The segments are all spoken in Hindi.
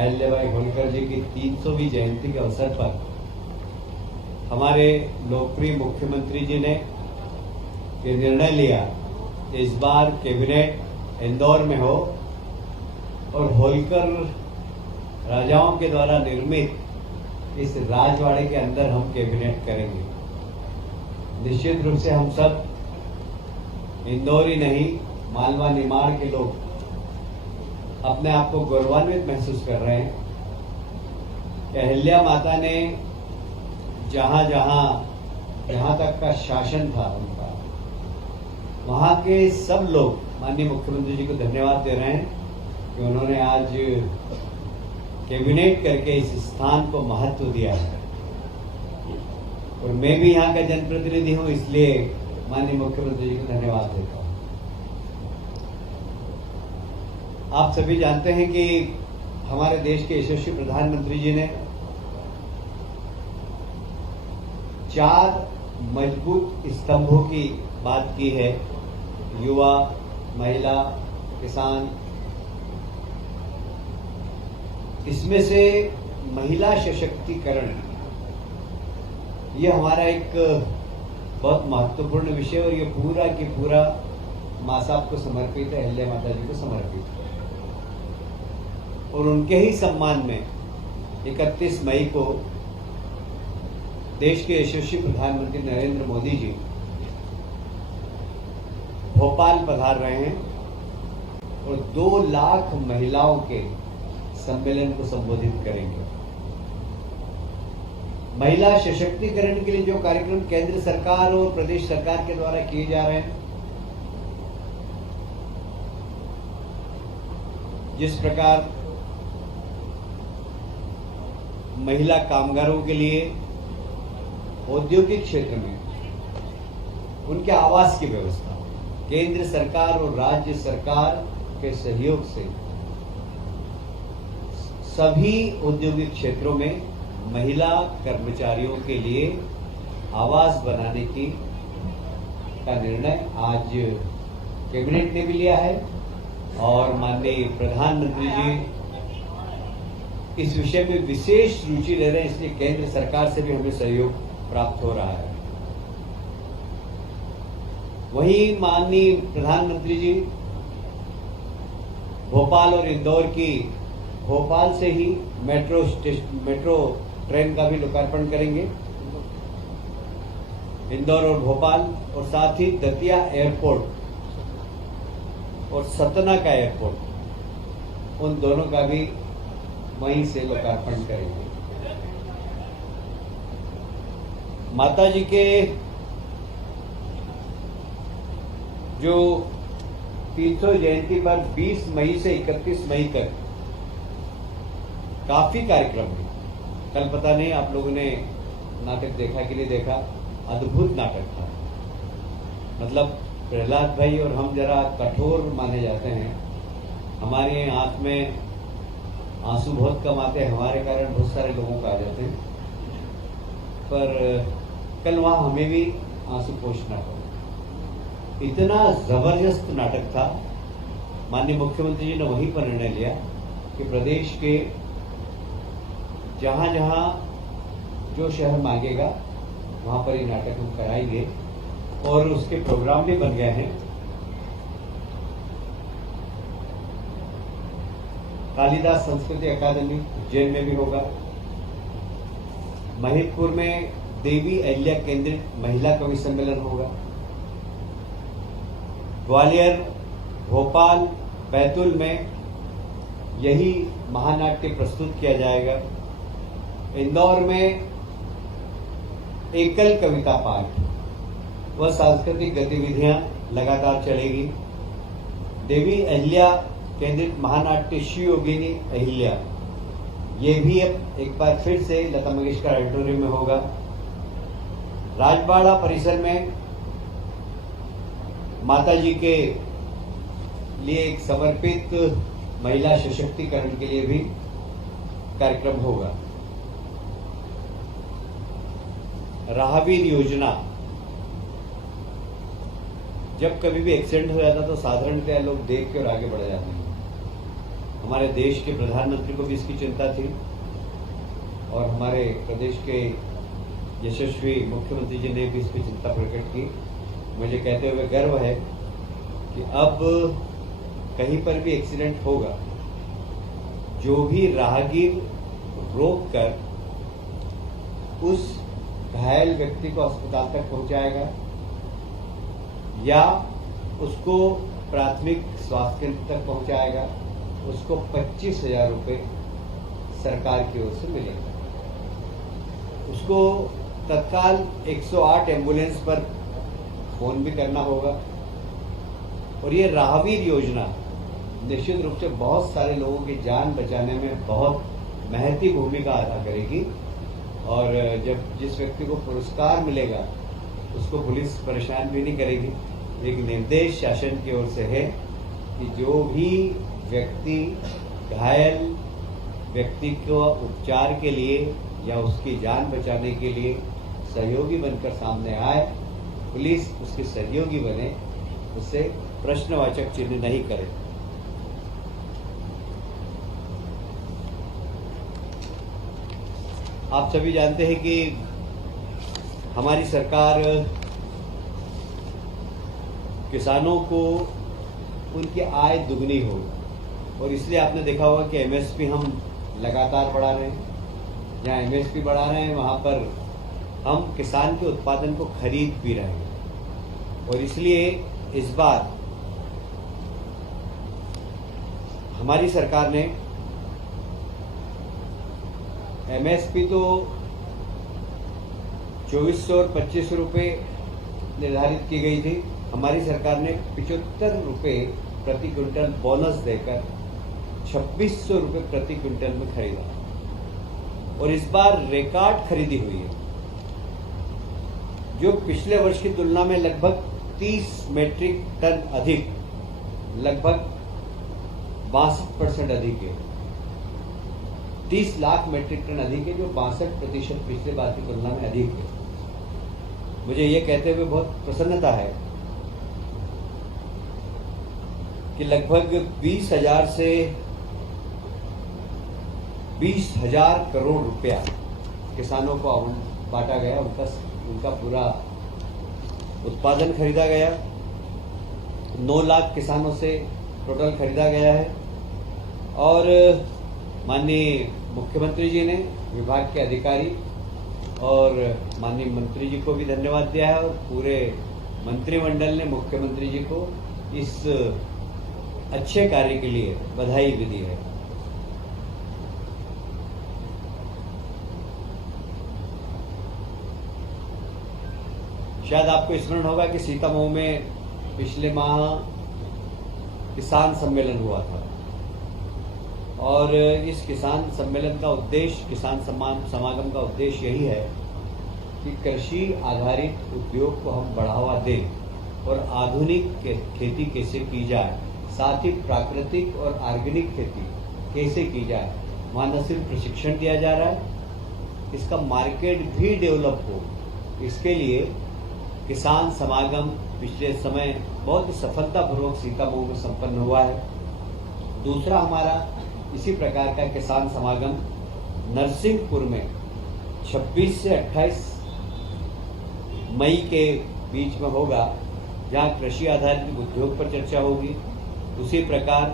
अहिल्याबाई होलकर जी की 300वीं जयंती के अवसर पर हमारे लोकप्रिय मुख्यमंत्री जी ने ये निर्णय लिया, इस बार कैबिनेट इंदौर में हो और होलकर राजाओं के द्वारा निर्मित इस राजवाड़े के अंदर हम कैबिनेट करेंगे। निश्चित रूप से हम सब इंदौर ही नहीं, मालवा निमाड़ के लोग अपने आप को गौरवान्वित महसूस कर रहे हैं कि अहिल्या माता ने जहां तक का शासन था उनका, वहां के सब लोग माननीय मुख्यमंत्री जी को धन्यवाद दे रहे हैं कि उन्होंने आज कैबिनेट करके इस स्थान को महत्व दिया है। और मैं भी यहाँ का जनप्रतिनिधि हूं, इसलिए माननीय मुख्यमंत्री जी को धन्यवाद देता हूं। आप सभी जानते हैं कि हमारे देश के यशस्वी प्रधानमंत्री जी ने 4 मजबूत स्तंभों की बात की है: युवा, महिला, किसान। इसमें से महिला सशक्तिकरण ये हमारा एक बहुत महत्वपूर्ण विषय, और ये पूरा की पूरा मां साहब को समर्पित है, अहिल्या माता जी को समर्पित है। और उनके ही सम्मान में 31 मई को देश के यशस्वी प्रधानमंत्री नरेंद्र मोदी जी भोपाल पधार रहे हैं और 2 लाख महिलाओं के सम्मेलन को संबोधित करेंगे। महिला सशक्तिकरण के लिए जो कार्यक्रम केंद्र सरकार और प्रदेश सरकार के द्वारा किए जा रहे हैं, जिस प्रकार महिला कामगारों के लिए औद्योगिक क्षेत्र में उनके आवास की व्यवस्था केंद्र सरकार और राज्य सरकार के सहयोग से सभी औद्योगिक क्षेत्रों में महिला कर्मचारियों के लिए आवास बनाने का निर्णय आज कैबिनेट ने भी लिया है। और माननीय प्रधानमंत्री जी इस विषय में विशेष रुचि ले रहे हैं, इसलिए केंद्र सरकार से भी हमें सहयोग प्राप्त हो रहा है। वहीं माननीय प्रधानमंत्री जी भोपाल और इंदौर की, भोपाल से ही मेट्रो ट्रेन का भी लोकार्पण करेंगे, इंदौर और भोपाल, और साथ ही दतिया एयरपोर्ट और सतना का एयरपोर्ट, उन दोनों का भी वहीं से लोकार्पण करेंगे। माता जी के जो 300 जयंती पर 20 मई से 31 मई तक काफी कार्यक्रम है। कल पता नहीं आप लोगों ने नाटक देखा कि नहीं देखा, अद्भुत नाटक था। मतलब प्रहलाद भाई और हम जरा कठोर माने जाते हैं, हमारी आंख में आंसू बहुत कम आते हैं, हमारे कारण बहुत सारे लोगों को आ जाते हैं, पर कल वहां हमें भी आंसू पोंछना पड़ा। इतना जबरदस्त नाटक था। माननीय मुख्यमंत्री जी ने वहीं पर निर्णय लिया कि प्रदेश के जहां जहां जो शहर मांगेगा वहां पर ये नाटक हम कराएंगे, और उसके प्रोग्राम भी बन गए हैं। कालिदास संस्कृति अकादमी उज्जैन में भी होगा, महिदपुर में देवी अहिल्या केंद्रित महिला कवि सम्मेलन होगा, ग्वालियर, भोपाल, बैतूल में यही महानाट्य प्रस्तुत किया जाएगा, इंदौर में एकल कविता पाठ व सांस्कृतिक गतिविधियां लगातार चलेगी, देवी अहिल्या केंद्रित महानाट्य शिवयोगिनी अहिल्या, ये भी अब एक बार फिर से लता मंगेशकर ऑडिटोरियम में होगा। राजवाड़ा परिसर में माता जी के लिए एक समर्पित महिला सशक्तिकरण के लिए भी कार्यक्रम होगा। राहवीर योजना, जब कभी भी एक्सीडेंट हो जाता तो साधारणतः लोग देख के और आगे बढ़ जाते हैं, हमारे देश के प्रधानमंत्री को भी इसकी चिंता थी और हमारे प्रदेश के यशस्वी मुख्यमंत्री जी ने भी इस पर चिंता प्रकट की। मुझे कहते हुए गर्व है कि अब कहीं पर भी एक्सीडेंट होगा, जो भी राहगीर रोककर उस घायल व्यक्ति को अस्पताल तक पहुंचाएगा या उसको प्राथमिक स्वास्थ्य केंद्र तक पहुंचाएगा, उसको 25,000 रुपये सरकार की ओर से मिलेगा। उसको तत्काल 108 एम्बुलेंस पर फोन भी करना होगा और ये राहगीर योजना निश्चित रूप से बहुत सारे लोगों की जान बचाने में बहुत महत्वपूर्ण भूमिका अदा करेगी। और जब जिस व्यक्ति को पुरस्कार मिलेगा उसको पुलिस परेशान भी नहीं करेगी। एक निर्देश शासन की ओर से है कि जो भी व्यक्ति घायल व्यक्ति को उपचार के लिए या उसकी जान बचाने के लिए सहयोगी बनकर सामने आए, पुलिस उसके सहयोगी बने, उससे प्रश्नवाचक चिन्ह नहीं करे। आप सभी जानते हैं कि हमारी सरकार किसानों को उनकी आय दुगनी हो और इसलिए आपने देखा होगा कि एमएसपी हम लगातार बढ़ा रहे हैं। जहां एमएसपी बढ़ा रहे हैं वहां पर हम किसान के उत्पादन को खरीद भी रहे हैं और इसलिए इस बार हमारी सरकार ने एमएसपी तो 2400 और 2500 रुपये निर्धारित की गई थी। हमारी सरकार ने 75 रुपये प्रति क्विंटल बोनस देकर 2600 रुपये प्रति क्विंटल में खरीदा और इस बार रिकॉर्ड खरीदी हुई है, जो पिछले वर्ष की तुलना में लगभग 30 मीट्रिक टन अधिक, लगभग 62% अधिक है। 30 लाख मीट्रिक टन अधिक है, जो 62% पिछले बार की तुलना में अधिक है। मुझे ये कहते हुए बहुत प्रसन्नता है कि लगभग 20,000 से 20,000 करोड़ रुपया किसानों को बांटा गया, उनका पूरा उत्पादन खरीदा गया। 9 लाख किसानों से टोटल खरीदा गया है और माननीय मुख्यमंत्री जी ने, विभाग के अधिकारी और माननीय मंत्री जी को भी धन्यवाद दिया है और पूरे मंत्रिमंडल ने मुख्यमंत्री जी को इस अच्छे कार्य के लिए बधाई भी दी है। शायद आपको स्मरण होगा कि सीतामऊ में पिछले माह किसान सम्मेलन हुआ था और इस किसान सम्मेलन का उद्देश्य, किसान समागम का उद्देश्य यही है कि कृषि आधारित उद्योग को हम बढ़ावा दें और आधुनिक खेती कैसे की जाए, साथ ही प्राकृतिक और ऑर्गेनिक खेती कैसे की जाए। वहाँ न सिर्फ प्रशिक्षण दिया जा रहा है, इसका मार्केट भी डेवलप हो, इसके लिए किसान समागम पिछले समय बहुत सफलतापूर्वक सीतामऊ में संपन्न हुआ है। दूसरा हमारा इसी प्रकार का किसान समागम नरसिंहपुर में 26 से 28 मई के बीच में होगा, जहां कृषि आधारित उद्योग पर चर्चा होगी। उसी प्रकार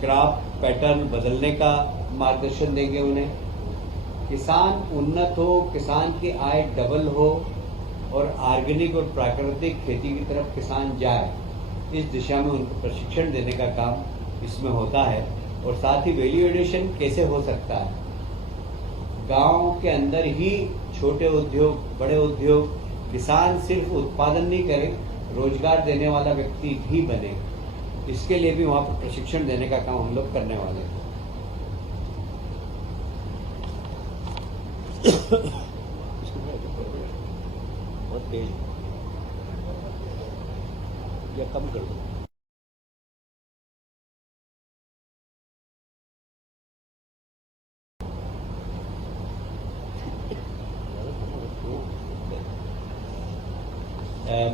क्रॉप पैटर्न बदलने का मार्गदर्शन देंगे उन्हें, किसान उन्नत हो, किसान की आय डबल हो और ऑर्गेनिक और प्राकृतिक खेती की तरफ किसान जाए, इस दिशा में उनको प्रशिक्षण देने का काम इसमें होता है। और साथ ही वैल्यू एडिशन कैसे हो सकता है, गांव के अंदर ही छोटे उद्योग, बड़े उद्योग, किसान सिर्फ उत्पादन नहीं करे, रोजगार देने वाला व्यक्ति भी बने, इसके लिए भी वहां पर प्रशिक्षण देने का काम हम लोग करने वाले हैं। बहुत तेज या कम कर दो।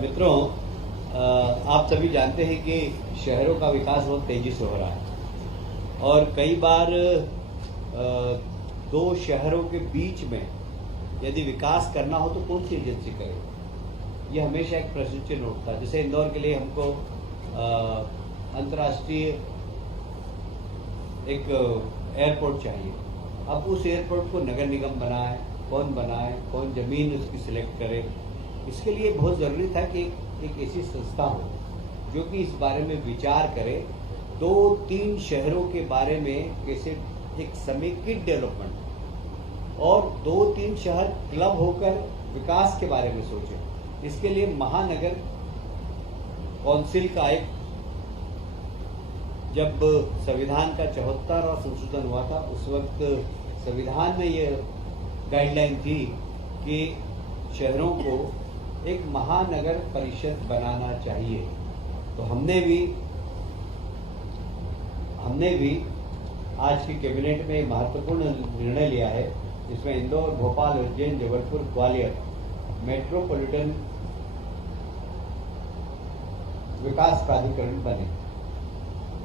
मित्रों, आप सभी जानते हैं कि शहरों का विकास बहुत तेजी से हो रहा है और कई बार दो शहरों के बीच में यदि विकास करना हो तो कौन सी एजेंसी करे, ये हमेशा एक प्रश्न चिन्ह उठता है। जैसे इंदौर के लिए हमको अंतर्राष्ट्रीय एक एयरपोर्ट चाहिए। अब उस एयरपोर्ट को नगर निगम बनाए, कौन जमीन उसकी सिलेक्ट करे, इसके लिए बहुत ज़रूरी था कि एक ऐसी संस्था हो जो कि इस बारे में विचार करे, 2-3 शहरों के बारे में कैसे एक समेकित डेवलपमेंट और 2-3 शहर क्लब होकर विकास के बारे में सोचे। इसके लिए महानगर काउंसिल का एक, जब संविधान का 74वां संशोधन हुआ था उस वक्त संविधान में ये गाइडलाइन थी कि शहरों को एक महानगर परिषद बनाना चाहिए। तो हमने भी आज की कैबिनेट में महत्वपूर्ण निर्णय लिया है, जिसमें इंदौर, भोपाल, उज्जैन, जबलपुर, ग्वालियर मेट्रोपॉलिटन विकास प्राधिकरण बने।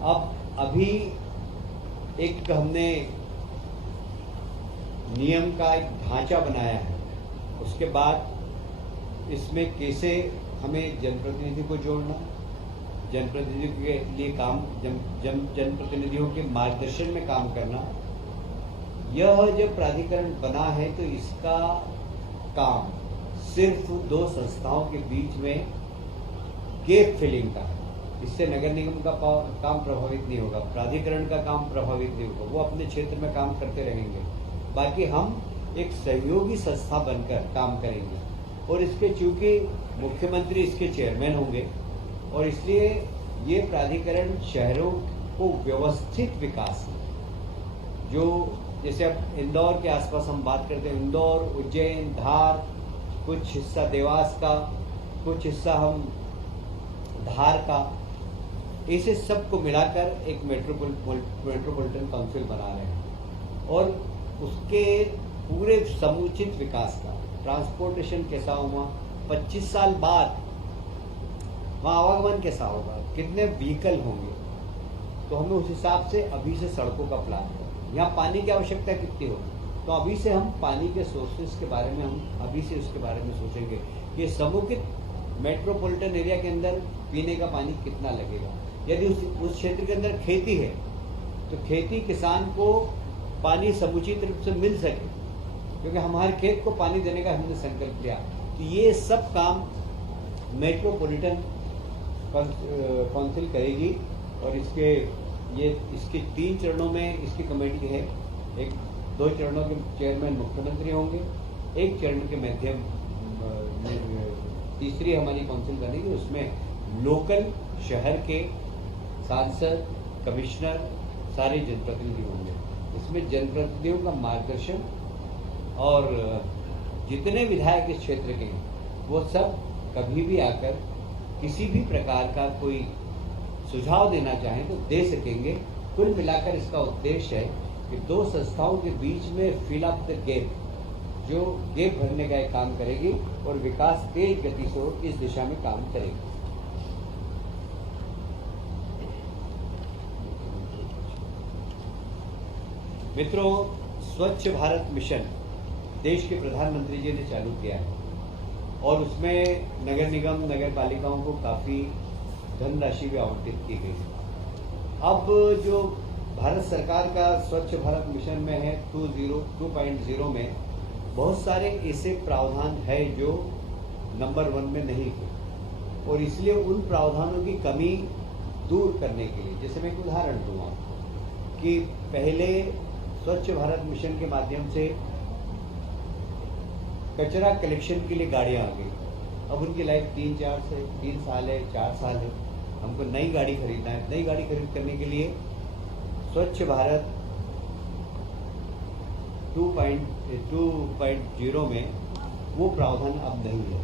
अब अभी एक हमने नियम का एक ढांचा बनाया है, उसके बाद इसमें कैसे हमें जनप्रतिनिधि को जोड़ना, जनप्रतिनिधियों के लिए काम, जनप्रतिनिधियों के मार्गदर्शन में काम करना। यह जब प्राधिकरण बना है तो इसका काम सिर्फ 2 संस्थाओं के बीच में गैप फिलिंग का है। इससे नगर निगम का काम प्रभावित नहीं होगा, प्राधिकरण का काम प्रभावित नहीं होगा, वो अपने क्षेत्र में काम करते रहेंगे। बाकी हम एक सहयोगी संस्था बनकर काम करेंगे और इसके चूंकि मुख्यमंत्री इसके चेयरमैन होंगे और इसलिए ये प्राधिकरण शहरों को व्यवस्थित विकास, जो जैसे अब इंदौर के आसपास हम बात करते हैं, इंदौर, उज्जैन, धार, कुछ हिस्सा देवास का, कुछ हिस्सा हम धार का, इसे सबको मिलाकर एक मेट्रोपॉलिटन काउंसिल बना रहे हैं और उसके पूरे समुचित विकास का, ट्रांसपोर्टेशन कैसा होगा, 25 साल बाद वहाँ आवागमन कैसा होगा, कितने व्हीकल होंगे, तो हमें उस हिसाब से अभी से सड़कों का प्लान है। यहाँ पानी की आवश्यकता कितनी होगी, तो अभी से हम पानी के सोर्सेज के बारे में हम अभी से उसके बारे में सोचेंगे कि समुचित मेट्रोपॉलिटन एरिया के अंदर पीने का पानी कितना लगेगा। यदि उस क्षेत्र के अंदर खेती है तो खेती किसान को पानी समुचित रूप से मिल सके, क्योंकि हमारे खेत को पानी देने का हमने संकल्प लिया। तो ये सब काम मेट्रोपॉलिटन काउंसिल करेगी और इसके 3 चरणों में इसकी कमेटी है। 2 चरणों के चेयरमैन मुख्यमंत्री होंगे, 1 चरण के माध्यम तीसरी हमारी काउंसिल बनेगी, उसमें लोकल शहर के सांसद, कमिश्नर, सारे जनप्रतिनिधि होंगे। इसमें जनप्रतिनिधियों का मार्गदर्शन और जितने विधायक इस क्षेत्र के हैं वो सब कभी भी आकर किसी भी प्रकार का कोई सुझाव देना चाहें तो दे सकेंगे। कुल मिलाकर इसका उद्देश्य है कि 2 संस्थाओं के बीच में फिल अप द गैप, जो गैप भरने का एक काम करेगी और विकास तेज गति से इस दिशा में काम करेगी। मित्रों, स्वच्छ भारत मिशन देश के प्रधानमंत्री जी ने चालू किया है और उसमें नगर निगम, नगर पालिकाओं को काफ़ी धनराशि भी आवंटित की गई। अब जो भारत सरकार का स्वच्छ भारत मिशन में है 2.0 में बहुत सारे ऐसे प्रावधान है जो नंबर 1 में नहीं थे और इसलिए उन प्रावधानों की कमी दूर करने के लिए, जैसे मैं एक उदाहरण दूंगा कि पहले स्वच्छ भारत मिशन के माध्यम से कचरा कलेक्शन के लिए गाड़ियां आ गई। अब उनकी लाइफ 3 साल है, 4 साल है, हमको नई गाड़ी खरीदना है। नई गाड़ी खरीद करने के लिए स्वच्छ भारत 2.0 में वो प्रावधान अब नहीं है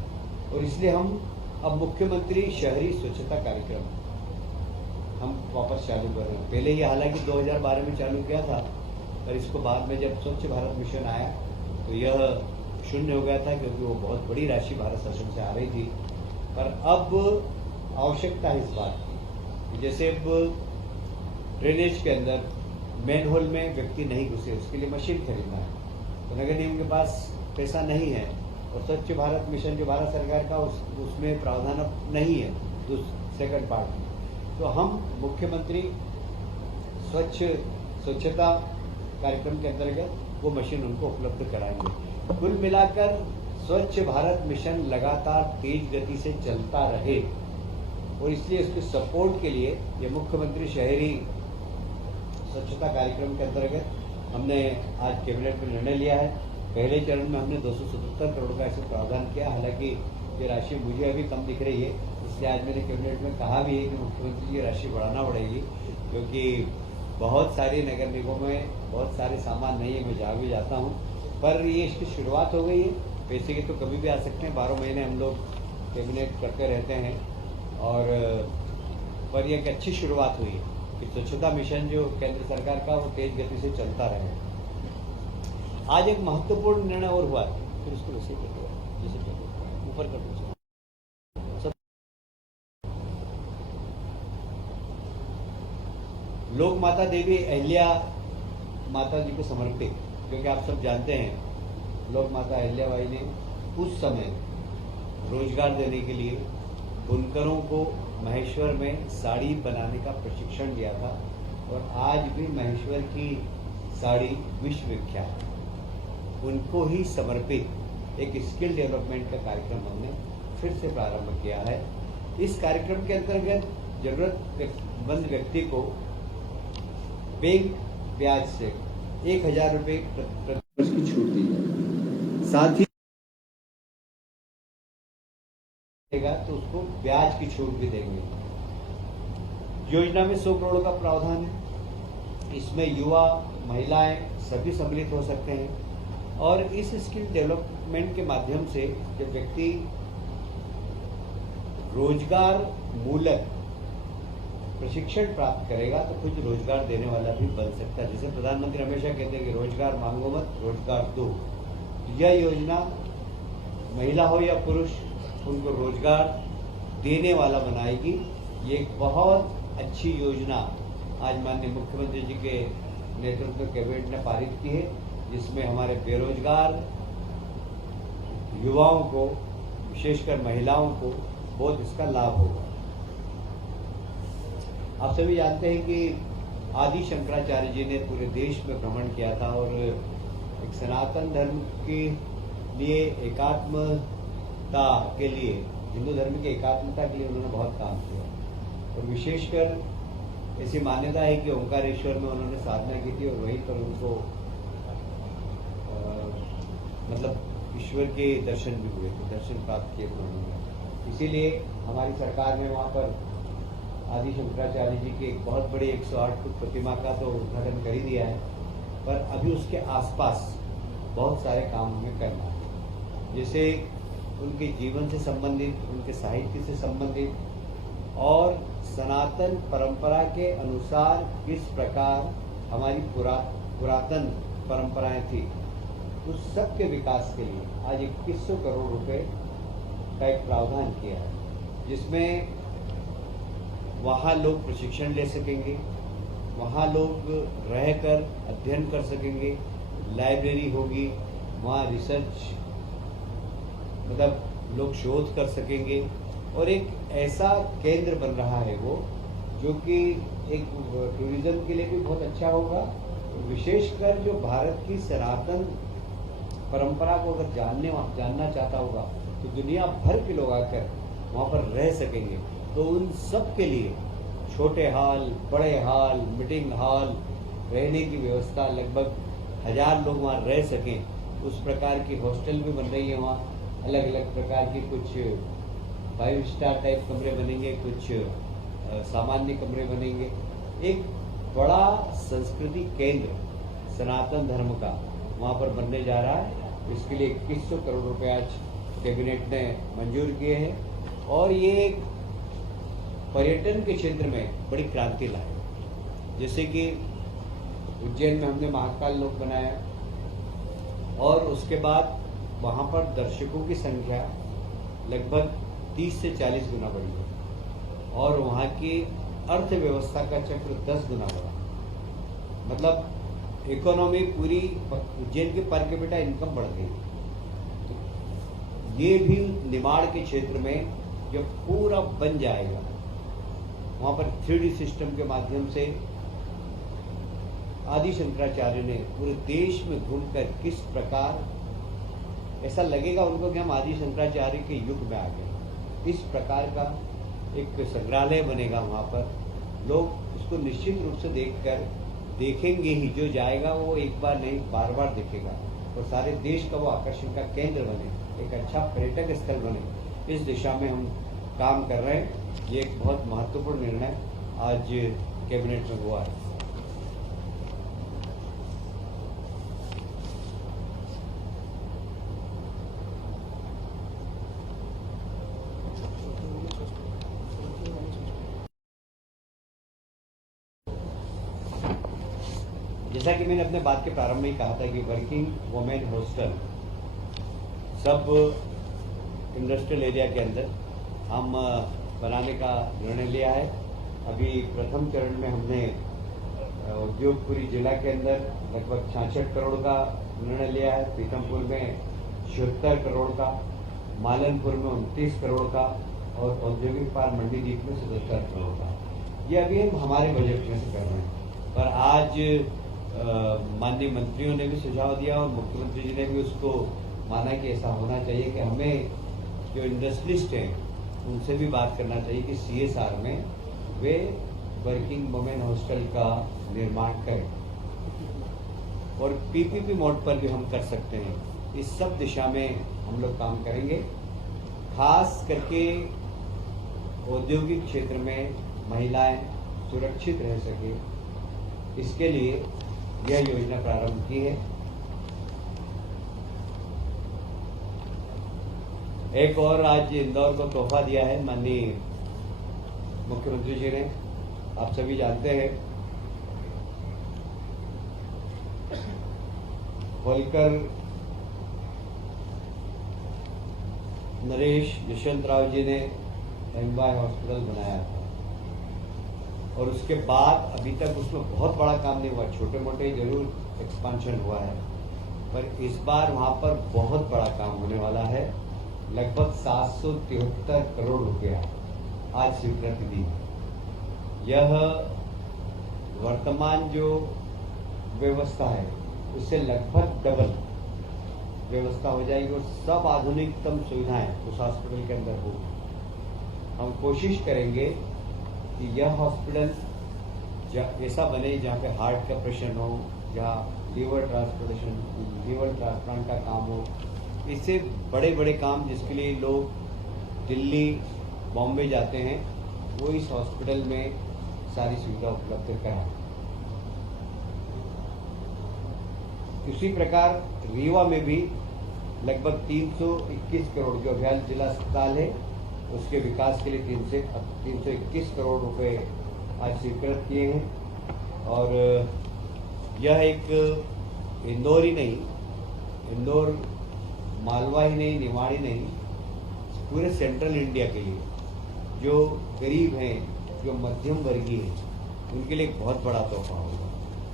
और इसलिए हम अब मुख्यमंत्री शहरी स्वच्छता कार्यक्रम हम वापस चालू कर रहे हैं। पहले ये हालांकि 2012 में चालू किया था, पर इसको बाद में जब स्वच्छ भारत मिशन आया तो यह शून्य हो गया था, क्योंकि वो बहुत बड़ी राशि भारत शासन से आ रही थी। पर अब आवश्यकता है इस बात की, जैसे अब ड्रेनेज के अंदर मेन होल में व्यक्ति नहीं घुसे, उसके लिए मशीन खरीदना है। तो नगर निगम के पास पैसा नहीं है और स्वच्छ भारत मिशन जो भारत सरकार का उसमें प्रावधान अब नहीं है सेकंड पार्ट में। तो हम मुख्यमंत्री स्वच्छता कार्यक्रम के अंतर्गत वो मशीन उनको उपलब्ध कराएंगे। कुल मिलाकर स्वच्छ भारत मिशन लगातार तेज गति से चलता रहे और इसलिए उसके सपोर्ट के लिए ये मुख्यमंत्री शहरी स्वच्छता कार्यक्रम के अंतर्गत हमने आज कैबिनेट में निर्णय लिया है। पहले चरण में हमने 277 करोड़ का ऐसे प्रावधान किया। हालांकि ये राशि मुझे अभी कम दिख रही है, इसलिए आज मैंने कैबिनेट में कहा भी है कि मुख्यमंत्री जी राशि बढ़ाना पड़ेगी, क्योंकि बहुत सारे नगर निगमों में बहुत सारे सामान नहीं है, मैं जहाँ भी जाता हूँ। पर ये इसकी शुरुआत हो गई है। पैसे के तो कभी भी आ सकते हैं, 12 महीने हम लोग कैबिनेट करते रहते हैं और पर यह एक अच्छी शुरुआत हुई है कि स्वच्छता मिशन जो केंद्र सरकार का वो तेज गति से चलता रहे। आज एक महत्वपूर्ण निर्णय और हुआ, फिर उसको वैसे कर दो, जैसे ऊपर कर दो। लोक माता देवी अहिल्या माता जी को समर्पित, क्योंकि आप सब जानते हैं लोक माता अहिल्याबाई ने उस समय रोजगार देने के लिए बुनकरों को महेश्वर में साड़ी बनाने का प्रशिक्षण दिया था और आज भी महेश्वर की साड़ी विश्व विख्यात है। उनको ही समर्पित एक स्किल डेवलपमेंट का कार्यक्रम हमने फिर से प्रारंभ किया है। इस कार्यक्रम के अंतर्गत जरूरतमंद व्यक्ति को बैंक ब्याज से 1000 रुपये प्रति वर्ष की छूट दी है। साथ ही तो उसको ब्याज की छूट भी देंगे। योजना में 100 करोड़ का प्रावधान है। इसमें युवा, महिलाएं सभी सम्मिलित हो सकते हैं और इस स्किल डेवलपमेंट के माध्यम से जब व्यक्ति रोजगार मूलक प्रशिक्षण प्राप्त करेगा तो खुद रोजगार देने वाला भी बन सकता है। जैसे प्रधानमंत्री हमेशा कहते हैं कि रोजगार मांगो मत, रोजगार दो। यह योजना महिला हो या पुरुष उनको रोजगार देने वाला बनाएगी। ये एक बहुत अच्छी योजना आज माननीय मुख्यमंत्री जी के नेतृत्व में कैबिनेट ने पारित की है, जिसमें हमारे बेरोजगार युवाओं को, विशेषकर महिलाओं को बहुत इसका लाभ होगा। आप सभी जानते हैं कि आदि शंकराचार्य जी ने पूरे देश में भ्रमण किया था और एक सनातन धर्म के लिए एकात्मता के लिए, हिंदू धर्म की एकात्मता के लिए उन्होंने बहुत काम किया और विशेषकर ऐसी मान्यता है कि ओंकारेश्वर में उन्होंने साधना की थी और वहीं पर उनको मतलब ईश्वर के दर्शन भी हुए थे, दर्शन प्राप्त किए थे उन्होंने। इसीलिए हमारी सरकार ने वहाँ पर आदि शंकराचार्य जी की एक बहुत बड़ी 108 फुट प्रतिमा का तो उद्घाटन कर ही दिया है, पर अभी उसके आसपास बहुत सारे काम हमें करना है। जैसे उनके जीवन से संबंधित, उनके साहित्य से संबंधित और सनातन परंपरा के अनुसार किस प्रकार हमारी पुरातन परंपराएं थी, उस सब के विकास के लिए आज 2100 करोड़ रुपए का एक प्रावधान किया है, जिसमें वहाँ लोग प्रशिक्षण ले सकेंगे, वहाँ लोग रहकर अध्ययन कर सकेंगे, लाइब्रेरी होगी, वहाँ रिसर्च मतलब लोग शोध कर सकेंगे और एक ऐसा केंद्र बन रहा है वो, जो कि एक टूरिज्म के लिए भी बहुत अच्छा होगा। विशेषकर जो भारत की सनातन परंपरा को अगर जानना चाहता होगा तो दुनिया भर के लोग आकर वहाँ पर रह सकेंगे। तो उन सब के लिए छोटे हॉल, बड़े हॉल, मीटिंग हॉल, रहने की व्यवस्था, लगभग 1000 लोग वहाँ रह सकें उस प्रकार की हॉस्टल भी बन रही है। वहाँ अलग अलग प्रकार की कुछ 5 स्टार टाइप कमरे बनेंगे, कुछ सामान्य कमरे बनेंगे। एक बड़ा संस्कृति केंद्र सनातन धर्म का वहाँ पर बनने जा रहा है। इसके लिए 2100 करोड़ रुपए आज कैबिनेट ने मंजूर किए हैं और ये एक पर्यटन के क्षेत्र में बड़ी क्रांति लाए। जैसे कि उज्जैन में हमने महाकाल लोक बनाया और उसके बाद वहाँ पर दर्शकों की संख्या लगभग 30 से 40 गुना बढ़ी है और वहाँ की अर्थव्यवस्था का चक्र 10 गुना बढ़ा। मतलब इकोनॉमी पूरी उज्जैन की पर कैपिटा इनकम बढ़ गई। तो ये भी निमाड़ के क्षेत्र में जब पूरा बन जाएगा, वहां पर 3D सिस्टम के माध्यम से आदि शंकराचार्य ने पूरे देश में घूमकर किस प्रकार ऐसा लगेगा उनको कि हम आदि शंकराचार्य के युग में आ गए। इस प्रकार का एक संग्रहालय बनेगा वहाँ पर, लोग उसको निश्चित रूप से देखेंगे ही। जो जाएगा वो एक बार नहीं बार बार देखेगा और सारे देश का वो आकर्षण का केंद्र बने, एक अच्छा पर्यटक स्थल बने। इस दिशा में हम काम कर रहे हैं। ये एक बहुत महत्वपूर्ण निर्णय आज कैबिनेट में हुआ है। जैसा कि मैंने अपने बात के प्रारंभ में ही कहा था कि वर्किंग वुमेन हॉस्टल सब इंडस्ट्रियल एरिया के अंदर हम बनाने का निर्णय लिया है। अभी प्रथम चरण में हमने उद्योगपुरी जिला के अंदर लगभग 66 करोड़ का निर्णय लिया है, पीथमपुर में 76 करोड़ का, मालनपुर में 29 करोड़ का और औद्योगिक पार्क मंडीदीप में 77 करोड़ का। ये अभी हम हमारे बजट में से कर रहे हैं। पर आज माननीय मंत्रियों ने भी सुझाव दिया और मुख्यमंत्री जी ने भी उसको माना कि ऐसा होना चाहिए कि हमें जो इंडस्ट्रियलिस्ट हैं उनसे भी बात करना चाहिए कि CSR में वे वर्किंग वुमेन हॉस्टल का निर्माण करें और PPP मोड पर भी हम कर सकते हैं। इस सब दिशा में हम लोग काम करेंगे। खास करके औद्योगिक क्षेत्र में महिलाएं सुरक्षित रह सके, इसके लिए यह योजना प्रारंभ की है। एक और आज इंदौर को तोहफा दिया है माननीय मुख्यमंत्री जी ने। आप सभी जानते हैं होलकर नरेश यशवंत राव जी ने एमवाय हॉस्पिटल बनाया था और उसके बाद अभी तक उसमें बहुत बड़ा काम नहीं हुआ, छोटे मोटे जरूर एक्सपांशन हुआ है, पर इस बार वहां पर बहुत बड़ा काम होने वाला है। लगभग 773 करोड़ रुपया आज स्वीकृति दी। यह वर्तमान जो व्यवस्था है उससे लगभग डबल व्यवस्था हो जाएगी और सब आधुनिकतम सुविधाएं उस हॉस्पिटल के अंदर होगी। हम कोशिश करेंगे कि यह हॉस्पिटल ऐसा बने जहाँ पे हार्ट का ऑपरेशन हो, जहाँ लीवर ट्रांसप्लांट का काम हो, इससे बड़े बड़े काम जिसके लिए लोग दिल्ली बॉम्बे जाते हैं वो इस हॉस्पिटल में सारी सुविधा उपलब्ध कराएं। इसी प्रकार रीवा में भी लगभग 321 करोड़ जो अभ्याल जिला अस्पताल है उसके विकास के लिए 321 करोड़ रुपए आज स्वीकृत किए हैं। और यह एक इंदौर ही नहीं, इंदौर मालवा ही नहीं, निमाड़ ही नहीं, पूरे सेंट्रल इंडिया के लिए जो गरीब हैं, जो मध्यम वर्गीय हैं, उनके लिए एक बहुत बड़ा तोहफा होगा,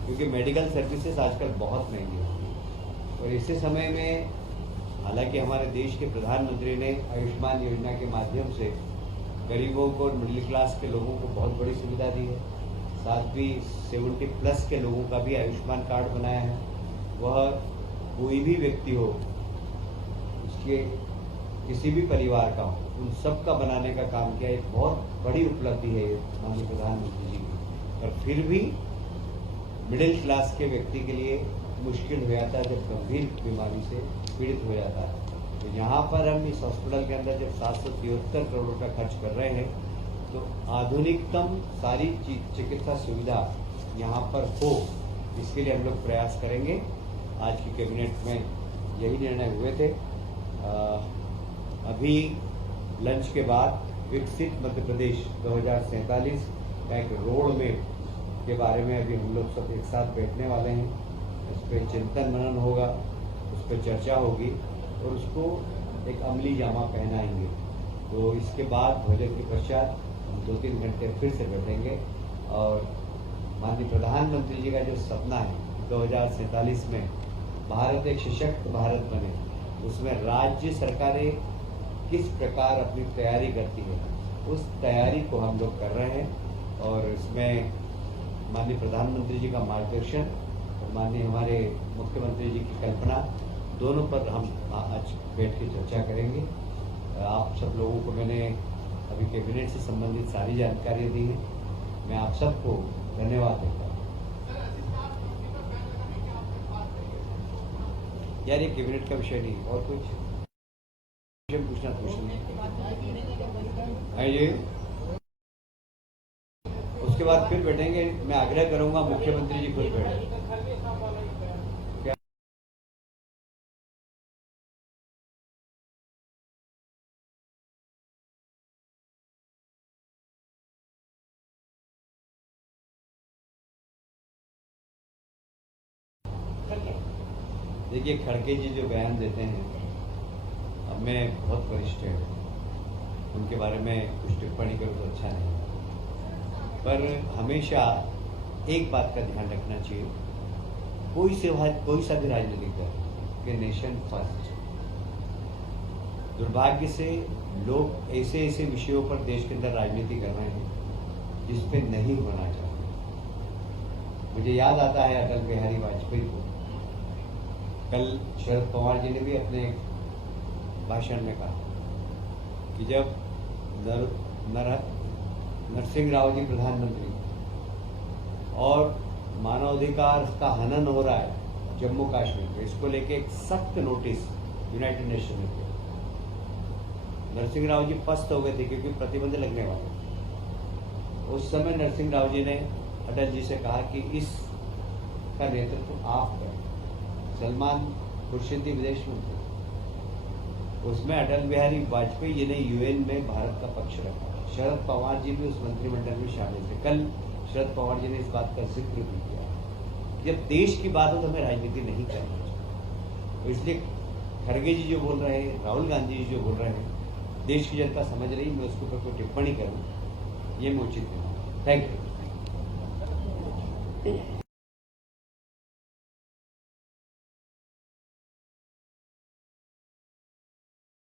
क्योंकि मेडिकल सर्विसेज आजकल बहुत महंगी होती है। और इसी समय में हालांकि हमारे देश के प्रधानमंत्री ने आयुष्मान योजना के माध्यम से गरीबों को और मिडिल क्लास के लोगों को बहुत बड़ी सुविधा दी है। साथ ही 70+ के लोगों का भी आयुष्मान कार्ड बनाया है। वह कोई भी व्यक्ति हो, उसके किसी भी परिवार का हो, उन सब का बनाने का काम किया। एक बहुत बड़ी उपलब्धि है माननीय प्रधानमंत्री जी की। और फिर भी मिडिल क्लास के व्यक्ति के लिए मुश्किल हो जाता है जब गंभीर बीमारी से पीड़ित हो जाता है। तो यहाँ पर हम इस हॉस्पिटल के अंदर जब 773 करोड़ का खर्च कर रहे हैं तो आधुनिकतम सारी चिकित्सा सुविधा यहाँ पर हो, इसके लिए हम लोग प्रयास करेंगे। आज की कैबिनेट में यही निर्णय हुए थे। अभी लंच के बाद विकसित मध्य प्रदेश 2047 का एक रोड मैप के बारे में अभी हम लोग सब एक साथ बैठने वाले हैं। उस पर चिंतन मनन होगा, उस पर चर्चा होगी और उसको एक अमली जामा पहनाएंगे। तो इसके बाद भोजन के पश्चात हम 2-3 घंटे फिर से बैठेंगे और माननीय प्रधानमंत्री जी का जो सपना है 2047 में भारत एक सशक्त भारत बने, उसमें राज्य सरकारें किस प्रकार अपनी तैयारी करती है, उस तैयारी को हम लोग कर रहे हैं। और इसमें माननीय प्रधानमंत्री जी का मार्गदर्शन और माननीय हमारे मुख्यमंत्री जी की कल्पना, दोनों पर हम आज बैठ के चर्चा करेंगे। आप सब लोगों को मैंने अभी कैबिनेट से संबंधित सारी जानकारियाँ दी हैं। मैं आप सबको धन्यवाद देता हूँ। यार ये कैबिनेट का विषय नहीं, और कुछ विषय पूछना है ये, उसके बाद फिर बैठेंगे। मैं आग्रह करूंगा मुख्यमंत्री जी खुद बैठे। देखिए खड़गे जी जो बयान देते हैं, अब मैं बहुत वरिष्ठ है, उनके बारे में कुछ टिप्पणी करूँ तो अच्छा नहीं, पर हमेशा एक बात का ध्यान रखना चाहिए, कोई सा भी राजनीतिक दल कि नेशन फर्स्ट। दुर्भाग्य से लोग ऐसे ऐसे विषयों पर देश के अंदर राजनीति कर रहे हैं जिस पे नहीं होना चाहिए। मुझे याद आता है अटल बिहारी वाजपेयी को, कल शरद पवार जी ने भी अपने भाषण में कहा कि जब नरसिंह राव जी प्रधानमंत्री और मानवाधिकार का हनन हो रहा है जम्मू कश्मीर में, इसको लेके एक सख्त नोटिस यूनाइटेड नेशन ने दिया। नरसिंह राव जी पस्त हो गए थे क्योंकि प्रतिबंध लगने वाले। उस समय नरसिंह राव जी ने अटल जी से कहा कि इसका नेतृत्व आप करें। सलमान खुर्शीदी विदेश मंत्री, उसमें अटल बिहारी वाजपेयी जी ने यूएन में भारत का पक्ष रखा। शरद पवार जी भी उस मंत्रिमंडल में शामिल थे। कल शरद पवार जी ने इस बात का जिक्र भी किया। जब देश की बात हो तो हमें राजनीति नहीं करनी चाहिए। तो इसलिए खड़गे जी जो बोल रहे हैं, राहुल गांधी जी जो बोल रहे हैं, देश की जनता समझ रही, मैं उसके ऊपर कोई टिप्पणी करूँ ये मैं उचित नहीं। Thank you.